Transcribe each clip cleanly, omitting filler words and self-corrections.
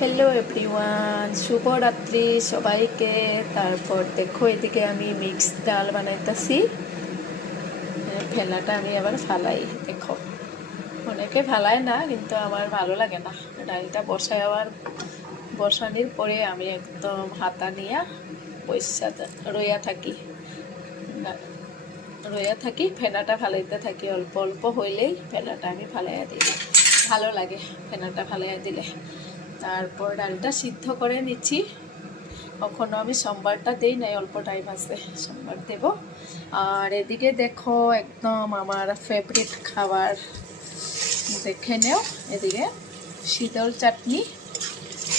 Hello everyone, শুভরাত্রি সবাইকে। তারপর দেখো এদিকে আমি মিক্স ডাল বানাইতেছি। ফেলাটা আমি আবার ফালাই, দেখো অনেকে ফালায় না, কিন্তু আমার ভালো লাগে না। ডালটা বসায় আবার বসানোর পরে আমি একদম হাতা নিয়ে বৈশা রইয়া থাকি ফেনাটা ফালাইতে থাকি। অল্প অল্প হইলেই ফেনাটা আমি ফালাইয়া দিই, ভালো লাগে ফেনাটা ফালাইয়া দিলে। তারপর ডালটা সিদ্ধ করে নিচ্ছি। কখনো আমি সোমবারটা দেই নাই, অল্প টাইম আছে, সোমবার দেব। আর এদিকে দেখো একদম আমার ফেভারিট খাবার, দেখে নেও। এদিকে শীতল চাটনি,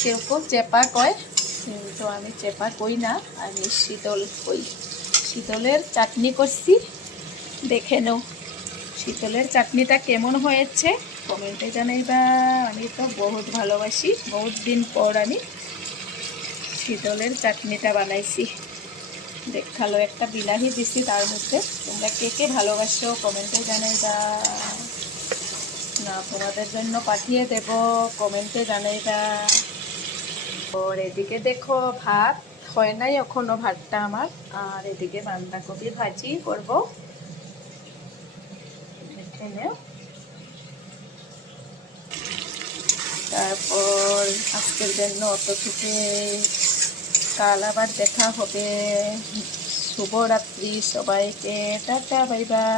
কেউ কেউ চেপা কয়, কিন্তু আমি চেপা কই না, আমি শীতল কই। শীতলের চাটনি করছি, দেখে নাও শীতলের চাটনিটা কেমন হয়েছে কমেন্টে জানাইবা। আমি তো বহুত ভালোবাসি, বহুত দিন পর আমি শীতলের চাটনিটা বানাইছি। দেখালো একটা বিলাহি দিছি তার মধ্যে। তোমরা কে কে ভালোবাসো কমেন্টে জানাইবা, না তোমাদের জন্য পাঠিয়ে দেব, কমেন্টে জানাইবা। আর এদিকে দেখো ভাত হয় নাই এখনো, ভাতটা আমার। আর এদিকে বাঁধাকপি ভাজি করব, দেখে নেও। তারপর আজকের জন্য অতটুকু, কাল আবার দেখা হবে। শুভরাত্রি সবাইকে, টাটা, বাই বাই।